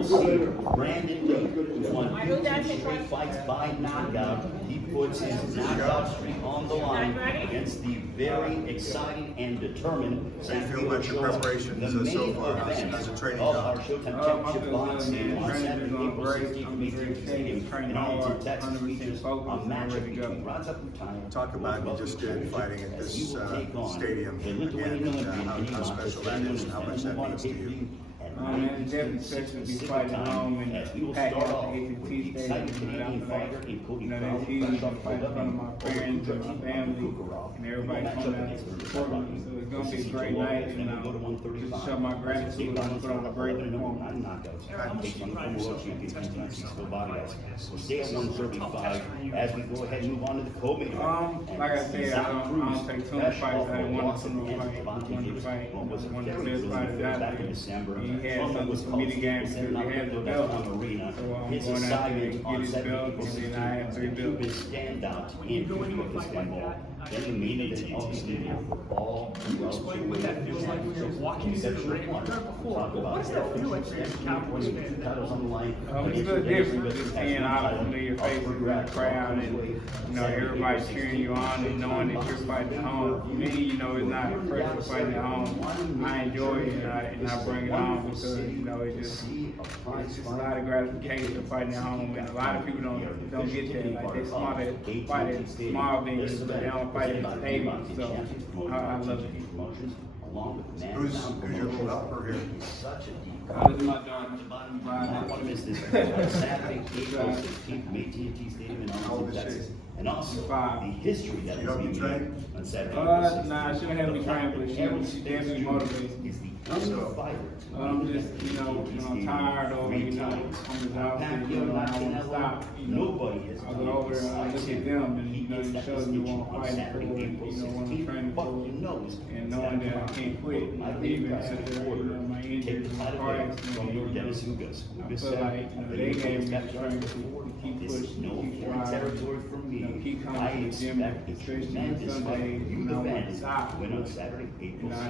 will see Brandon Lee, who's won 15 straight fights by knockout. He puts his knockout streak on the line against the very exciting and determined How do you feel about your preparations so far as a training of job? our Showtime Championship boxing on Saturday, April 16th, Matrix Stadium, and on to Texas features a matchup between Raza Putani. Talk about you just did fighting at this stadium again, and how special that is and how much that means to you. It's definitely special to be fighting at home and packed out the AT&T Stadium. That's huge. I'm fighting in front of my friends and my family and everybody coming out to support me. So it's going to be a great night, and just show my gratitude and put on a great performance. We'll stay at 135 as we go ahead and move on to the co-main. Like I said, I don't take too much fights. I didn't want to fight. One of the best fighters out there. He had something for me to gain because he had the belt. So I'm going out there and get his belt, and then I have 3 belts. Standout in Istanbul. Then the main event obviously all Explain what that feels like when you're walking into the ring. What does that feel like for you as a Cowboys fan? It's a little different just seeing all the familiar faces in the crowd and everybody cheering you on and knowing that you're fighting at home. For me, it's not a pressure fighting at home. I enjoy it and I bring it on because it's just a lot of gratification of fighting at home, and a lot of people don't get that. Like they fight at small venues, but they don't fight at stadiums. So I love it. Who's your little helper here? This is my daughter. I want to miss this. Saturday, April 16th, AT&T Stadium in Austin, Texas. And also, the history that is being made on Saturday. Nah, she don't have me train, but she definitely motivates me. Is the fighter. I'm just, when I'm tired or, I'm exhausted, I want to stop, Nobody is. I go over and I look at them and, it shows me what I'm fighting for, what I'm training for, and knowing that I can't quit, even after, my injuries and my car accident, Yordenis Ugas. I feel like, they gave me the strength to keep pushing, keep driving, keep coming to the gym, especially on Sundays, when I want to stop. I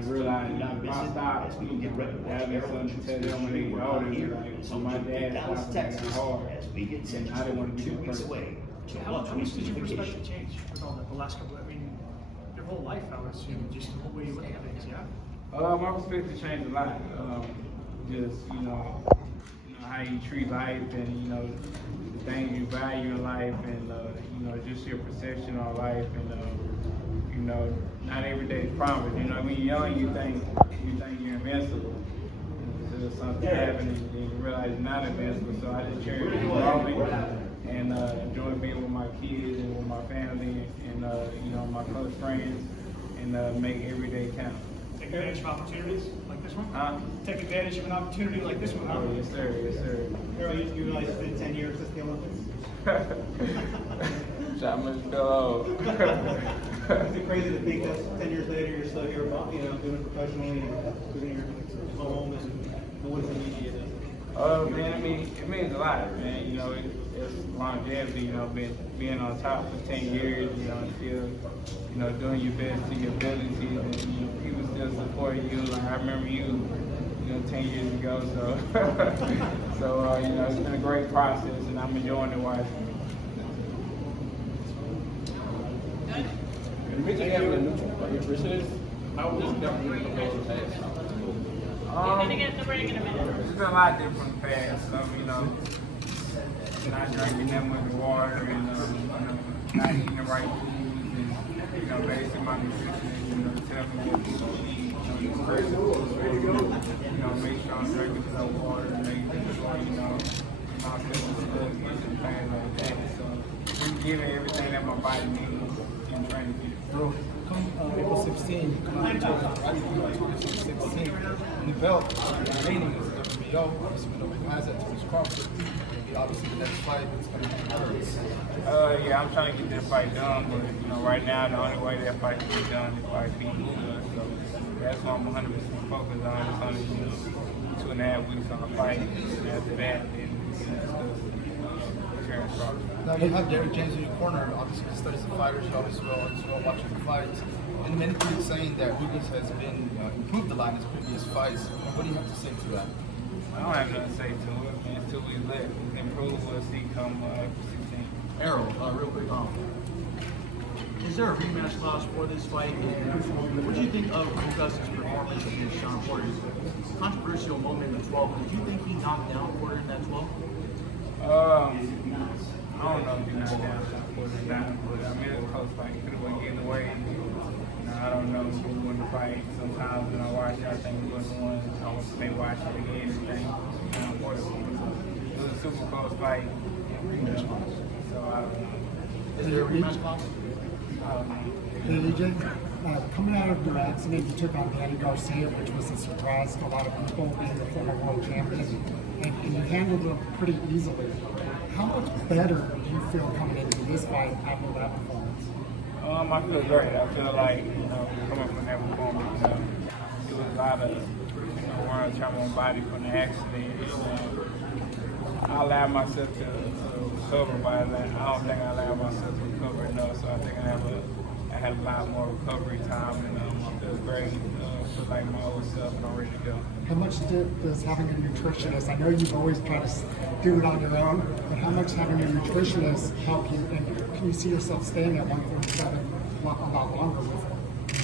realize, if I stop, having something to tell them when they get older, like, so my dad stopped and got hard, and I didn't want to be the person. How much did your perspective change with all that the last couple? I mean, your whole life, I would assume, just the way you look at things, yeah? My perspective changed a lot. Just how you treat life, and the things you value in life, and just your perception on life, and not every day is promised. When you're young, you think you're invincible. Until something happens, and you realize you're not invincible. So I just cherish the moment and enjoy being with my kids and with my family, and my close friends, and make every day count. Take advantage of opportunities like this one? Take advantage of an opportunity like this one, huh? Oh, yes, sir. Yes, sir. You realize it's been 10 years since the Olympics? Shot much fell old. Is it crazy to think that 10 years later you're still here, doing it professionally, doing your home, and what does it mean to you? Man, it means a lot, man. It's longevity, being on top for 10 years, still, doing your best to your abilities, and people still support you. Like I remember you, 10 years ago, so, it's been a great process, and I'm enjoying it wisely. You mentioned having a nutritionist. How was this different from the past? You're gonna get in the ring in a minute. It's been a lot different past. Not drinking that much water, and not eating the right foods, and basing my nutrition, telling me what to eat, make sure I'm drinking enough water, and making sure my physical sluggish and things like that. So I'm giving everything that my body needs in training. Bro, come April 16, you come out to April 16. And the belt, the remaining is going to be obviously, who has that to his Crawford. Obviously, the next fight is going to be hers. Yeah, I'm trying to get that fight done, but right now the only way that fight can be done is by beating Ugas. So that's what I'm 100% focused on. It's only 2.5 weeks on the fight, and after that, then Terrence Crawford. Now you have Derek James in your corner. Obviously, he studies the fighters. You always well watching the fights. And many people saying that Ugas has been improved a lot in his previous fights. What do you have to say to that? I don't have nothing to say to it. come April 16th. Errol, real quick, is there a rematch clause for this fight? And what do you think of Ugas' performance against Sean Porter? Controversial moment in the 12th. Did you think he knocked down Porter in that 12th? I don't know if you're not down for it or not, but I mean, it's a close fight. Could have been getting away. You know, I don't know who won the fight. Sometimes when I watch it, I think who was the one. I may watch it again and think Porter won. It was a super close fight. You know, so I don't know. Is there a rematch clause? Hey, AJ, coming out of your accident, you took on Danny Garcia, which was a surprise to a lot of people, being the former world champion, and you handled it pretty easily. How much better do you feel coming into this fight after that performance? I feel great. I feel like, you know, coming from that performance, you know, it was a lot of, you know, world trauma on body from the accident. I allowed myself to recover by that. I don't think I allowed myself to recover enough, so I think I had a lot more recovery time, and I feel great. I feel like my old self, and I'm ready to go. How much does having a nutritionist, I know you've always tried to do it on your own, but how much having a nutritionist help you, and can you see yourself staying at 147 a lot longer with a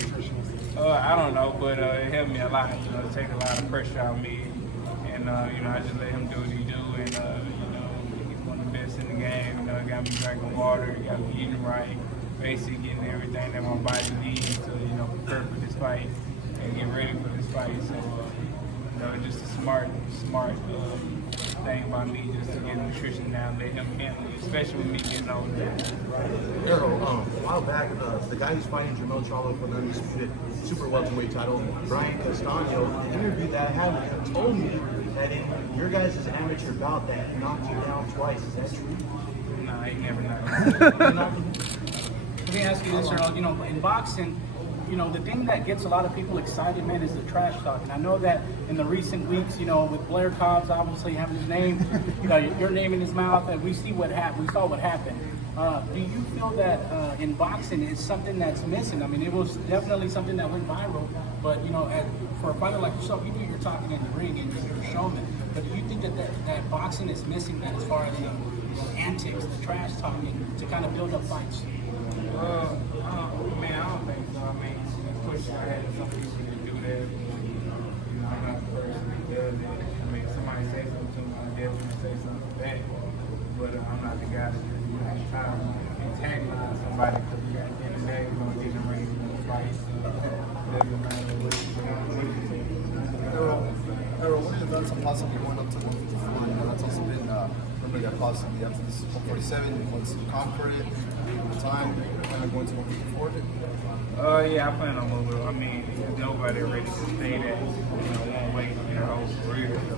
nutritionist? I don't know, but it helped me a lot, you know, to take a lot of pressure off me, and, you know, I just let him do what he do, and, you know, he's one of the best in the game, you know, he got me drinking water, he got me eating right, basically getting everything that my body needs to, you know, prepare for this fight and get ready for this fight. So, you know, just a smart thing by me just to get nutrition down, let him handle it, especially with me getting older. Errol, a while back, the guy who's fighting Jermell Charlo for the undisputed super welterweight title, Brian Castano, in an interview that I had with him, told me that in your guys' amateur bout that he knocked you down twice. Is that true? Nah, he never knocked me. Let me ask you this, Earl. You know, in boxing, you know, the thing that gets a lot of people excited, man, is the trash talk. And I know that in the recent weeks, you know, with Blair Cobbs obviously having his name, you know, your name in his mouth, and we see what happened. We saw what happened. Do you feel that in boxing it's something that's missing? I mean, it was definitely something that went viral, but you know, for a fighter like yourself, you know you're talking in the ring and you're a showman. But do you think that boxing is missing that as far as the antics, the trash talking, to kind of build up fights? Man, I don't think so. I mean, of course, I had some people that do that. You know, I'm not the person that does it. I mean, somebody say something to me, I definitely say something back. But I'm not the guy that just, you know, try to antagonize somebody, because at the end of the day, we're going to get in the ring and fight. So it doesn't matter what you say. Errol, one of the events are possibly going up to 154. You know, that's also been remember that possibly after this 147, once you conquer it, the time, kind of going to 154. Yeah, I plan on moving. I mean, there's nobody ready to stay that, you know, one way their whole career. So,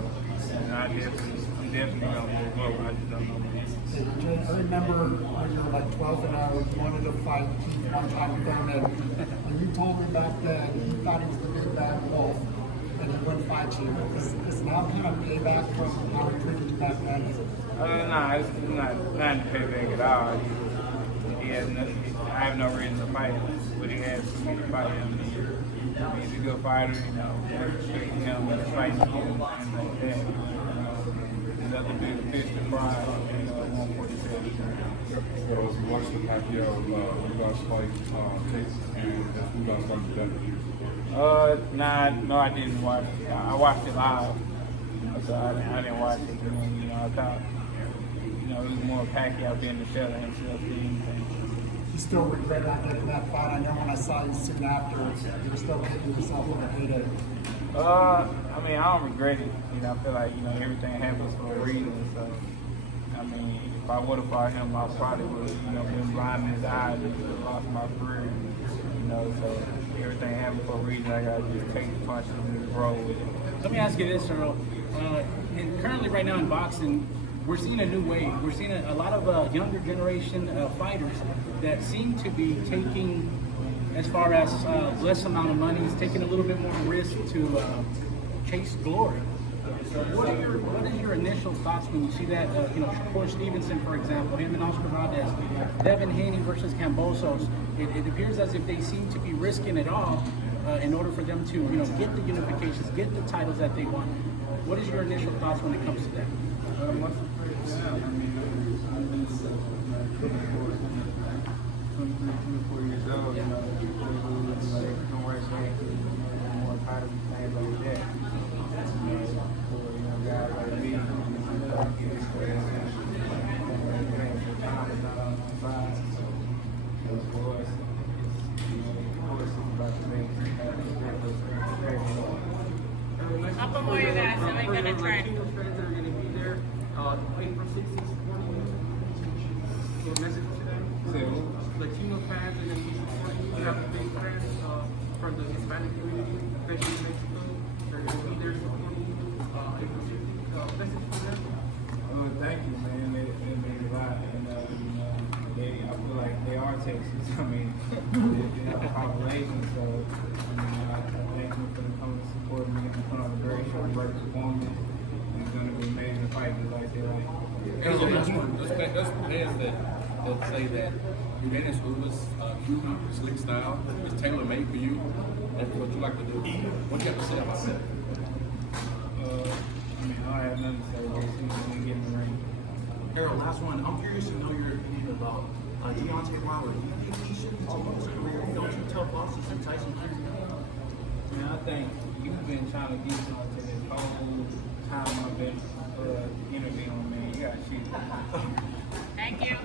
you know, I'm definitely gonna move up. I just don't know when. I remember when you were like 12 and 0, you wanted to fight Keith one time with him, and you told me back then you thought he was the big bad wolf, and he wouldn't fight you. Is now kind of payback from how he treated you back then? Nah, it's not payback at all. He has nothing. I have no reason to fight him, but he has for me to fight him. He's a good fighter, you know. I respect him and fighting him and like that. Another big fish to fry, you know, at 147. So you watched the Pacquiao Ugas fight tape, and that's Ugas got the death. No, I didn't watch it. I watched it live, so I didn't watch it. You know, I thought, you know, it was more Pacquiao being the shell of himself than anything. You still regret not getting that fight? I know when I saw you soon after, you were still kicking yourself in the heyday. I mean, I don't regret it. You know, I feel like, you know, everything happens for a reason. So, I mean, if I would have fought him, I probably would have, you know, been blind in his eyes and would have lost my career. You know, so everything happens for a reason. I gotta just take the punches and just roll with it. Let me ask you this, Earl. And currently, right now in boxing, we're seeing a new wave. We're seeing a lot of younger generation fighters that seem to be taking, as far as less amount of money, taking a little bit more risk to chase glory. What is your initial thoughts when you see that? You know, Shakur Stevenson, for example, him and Oscar Valdez, Devin Haney versus Cambosos. It appears as if they seem to be risking it all in order for them to, you know, get the unifications, get the titles that they want. What is your initial thoughts when it comes to that? What's the first time? I mean, like that. There's fans that say that Yordenis Ugas, cutie, slick style is tailor made for you. That's what you like to do. What do you have to say about that? I mean, I have nothing to say. We'll see when we get in the ring. Errol, last one. I'm curious to know your opinion about Deontay Wilder. Do you think he should continue his career? You know, 2 tough losses in Tyson Fury. Man, I think you've been trying to get something this whole time I've been interviewing, man. You got to shoot. Thank you.